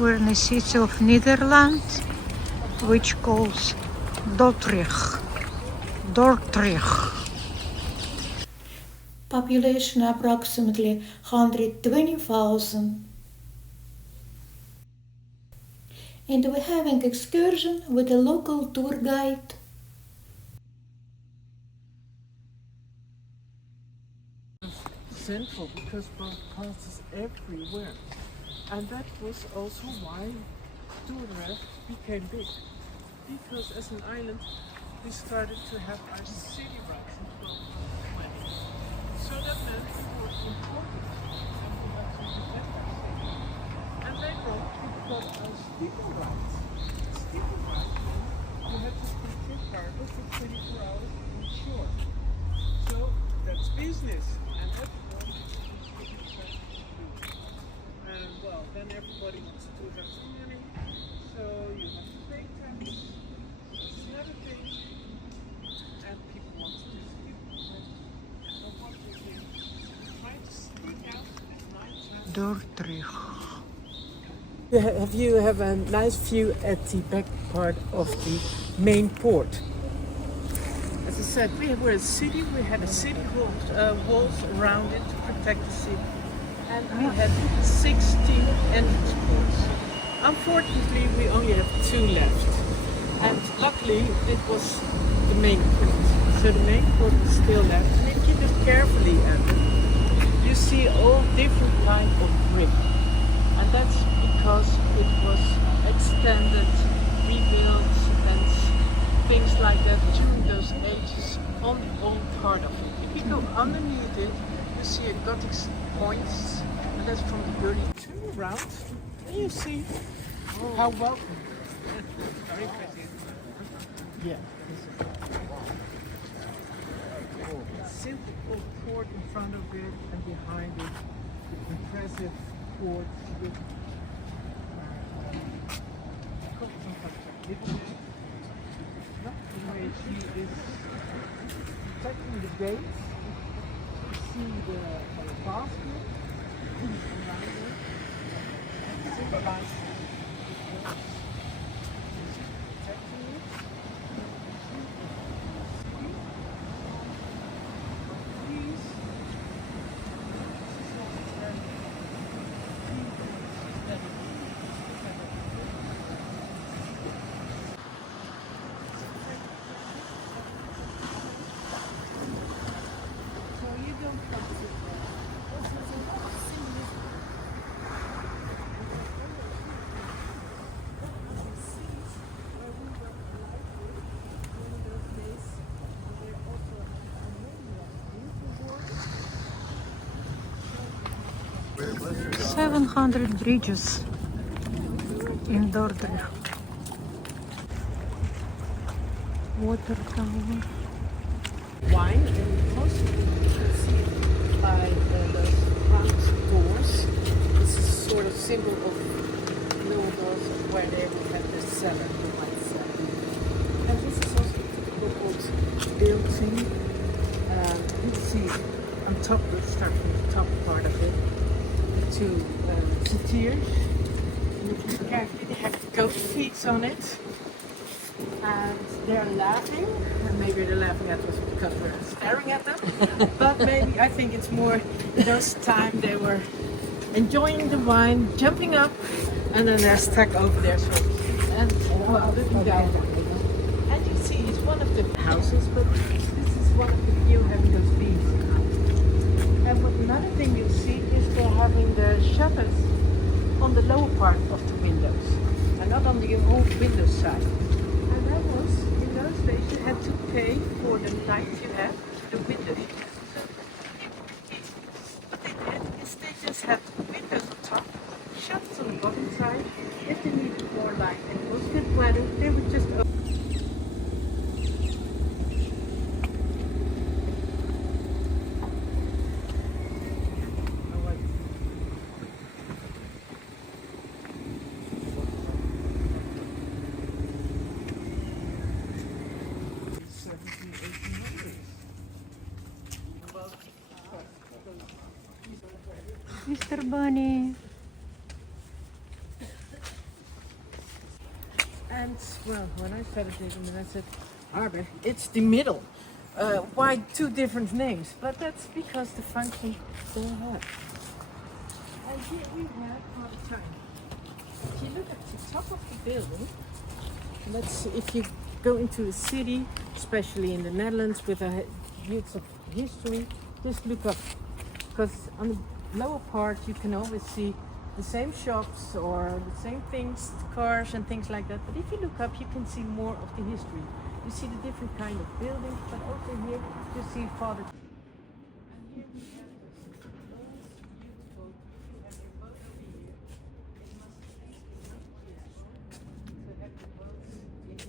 We're in the city of Netherlands, which calls Dordrecht. Dordrecht. Population approximately 120,000. And we're having excursion with a local tour guide. Central because boat passes everywhere, and that was also why Dordrecht became big, because as an island we started to have our city rights in 1220. So that meant we were important and we had to defend our city. And later on we got our steeple rights. Steeple rights meant you had to put your cargo for 24 hours on shore. So that's business, and everybody is interested to do. And well, then everybody wants to have some money, so you have to pay tax. That's the other thing. And people want to dispute. So what we do, we try to sneak out at night time. Dordrecht. You have a nice view at the back part of the main port. As I said, we were a city, we had a city walls around it to protect the city. And we had 16 entrance ports. Unfortunately, we only have 2 left. And luckily, it was the main port. So the main port is still left. And if you look carefully at it, you see all different kinds of brick. And that's because it was extended, rebuilt, and things like that during those ages on the old part of it. If you go underneath it, you see a Gothic points, and that's from the early. Turn around, and you see how welcome. Very pretty. Yeah. Simple old port in front of it, and behind it, the impressive port with anyway, she is protecting the gates. You see the basket around it. And symbolizes the gates. Protecting it. These. Seven 700 bridges in Dordrecht. Water tower. Wine, and most of it you can see by those front doors. This is sort of symbol of little doors where they would have the cellar, the wine cellar. And this is also a typical old building. You can see on top, let's start from the top part of it, the 2 tiers. And if you look carefully, they have goat feet on it. And they're laughing, and maybe they're laughing at us because we're staring at them. But maybe I think it's more those time they were enjoying the wine, jumping up, and then they're stuck over there, so and well, looking down. And you see, it's one of the houses, but this is one of the few having those beams. And what another thing you see is they're having the shutters on the lower part of the windows, and not on the whole window side. And that was, in those days, you had to pay for the light you had, the windows you had. So what they did is they just had windows on top, shutters on the bottom side. If they needed more light and it was good weather, they would just open. 1800s. Mr. Bunny. And well, when I started digging, then I said, Arbor, it's the middle. Why two different names? But that's because the function they have. And here we have all the time. If you look at the top of the building, if you go into a city, especially in the Netherlands with a huge of history, just look up. Because on the lower part you can always see the same shops or the same things, cars and things like that. But if you look up, you can see more of the history. You see the different kind of buildings, but over here you see Father. And here we have this beautiful. You have your boat over here. It must be to have the boats in this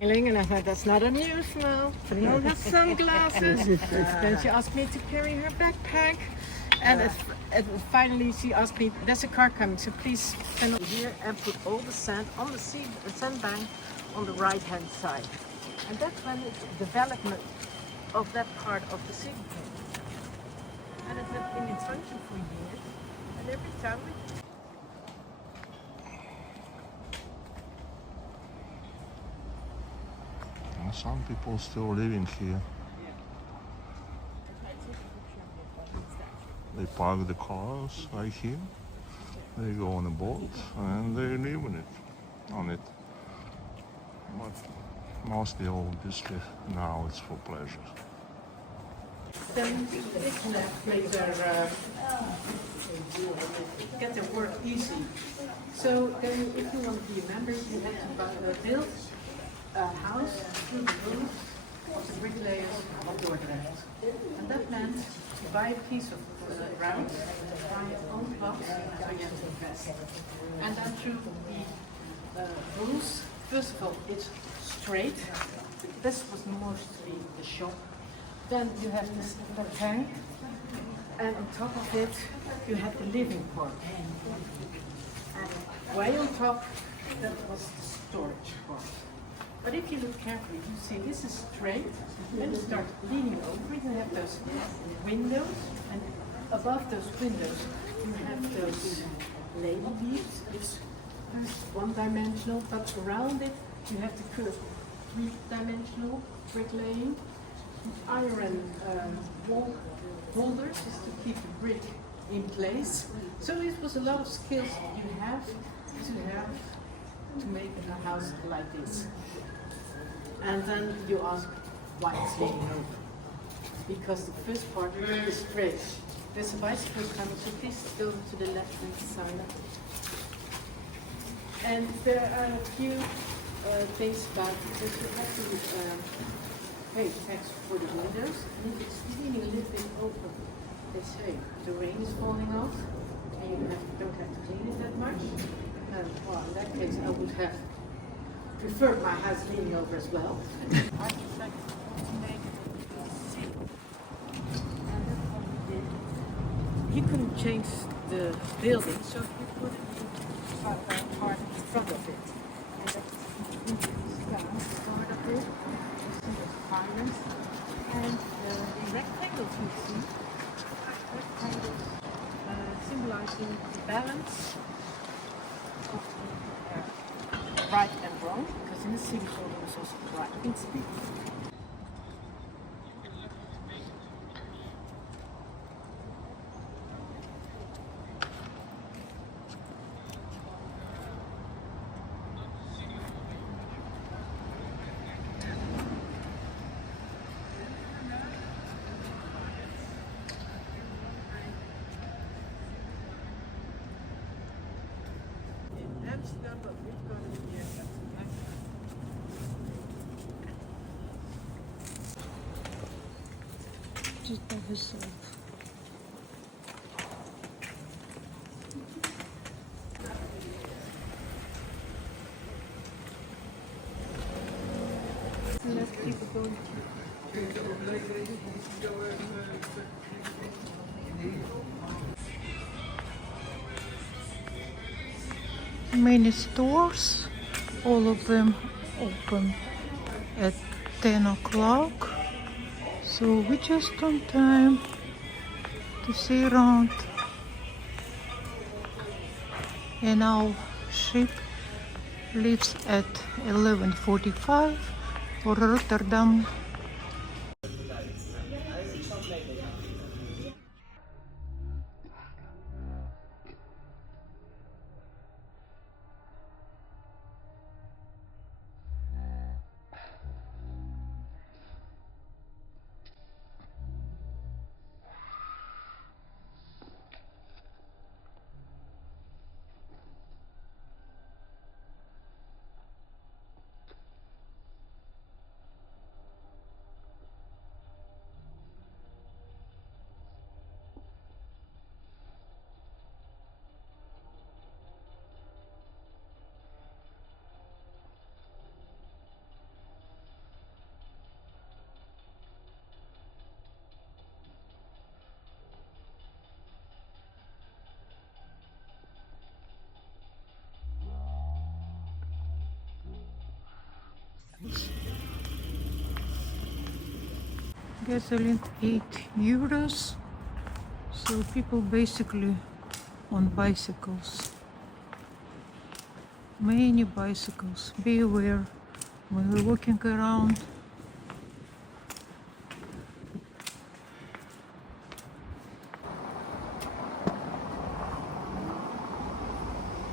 part. And I thought that's not unusual. Fernand has sunglasses. Then she asked me to carry her backpack. And finally she asked me, there's a car coming, so please stand over here and put all the sand on the sandbank on the right hand side. And that's when the development of that part of the city came. And it has been in function for years. And every time we some people still living here. They park the cars right here. They go on a boat and they live on it. But mostly all this now it's for pleasure. Then it makes their get their work easy. So then, if you want to be a member, you have to build a house through the rules of the bricklayers of Dordrecht. And that meant to buy a piece of ground, buy your own plots, so you have to invest. And then through the rules, first of all, it's straight. This was mostly the shop. Then you have this tank, and on top of it, you have the living part. And way on top, that was the storage part. But if you look carefully, you see this is straight, and you start leaning over, you have those windows, and above those windows, you have those label beams. It's one-dimensional, but around it, you have the curved three-dimensional bricklaying. Iron wall holders is to keep the brick in place. So it was a lot of skills you have to make a house like this. And then you ask why it's leaning over. Because the first part is straight. There's a bicycle coming, so please go to the left-hand side. And there are a few things about this. You have to pay tax for the windows. And if it's leaning a little bit open, they say the rain is falling off, and you don't have to clean it that much. Well, in that case, I would have preferred my house leaning over as well. Architect to make it see. And that's what we did. He couldn't change the building, so he put it part in front of it. And that's start of it. Islands. And the rectangles you see, rectangles symbolizing the balance of the right and wrong, because in the city there was also right and speed. Just by herself. Let's keep it going. Many stores, all of them open at 10 o'clock. So we just on time to see around. And now ship leaves at 11:45 for Rotterdam. Gasoline 8 euros. So people basically on bicycles. Many bicycles. Be aware when we're walking around.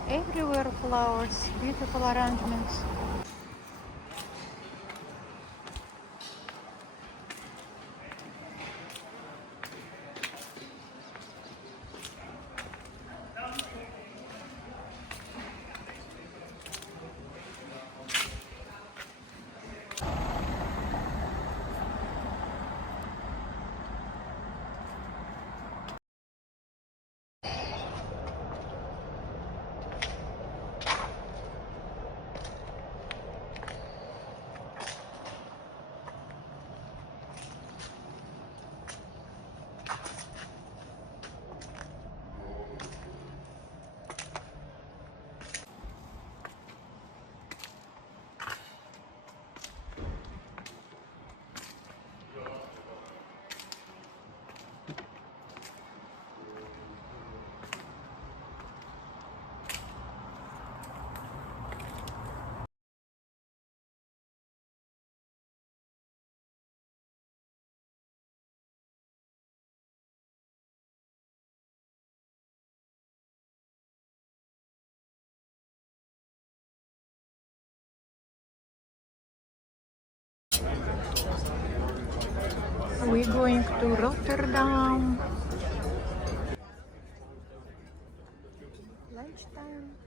Everywhere flowers, beautiful arrangements. We're going to Rotterdam. Lunchtime.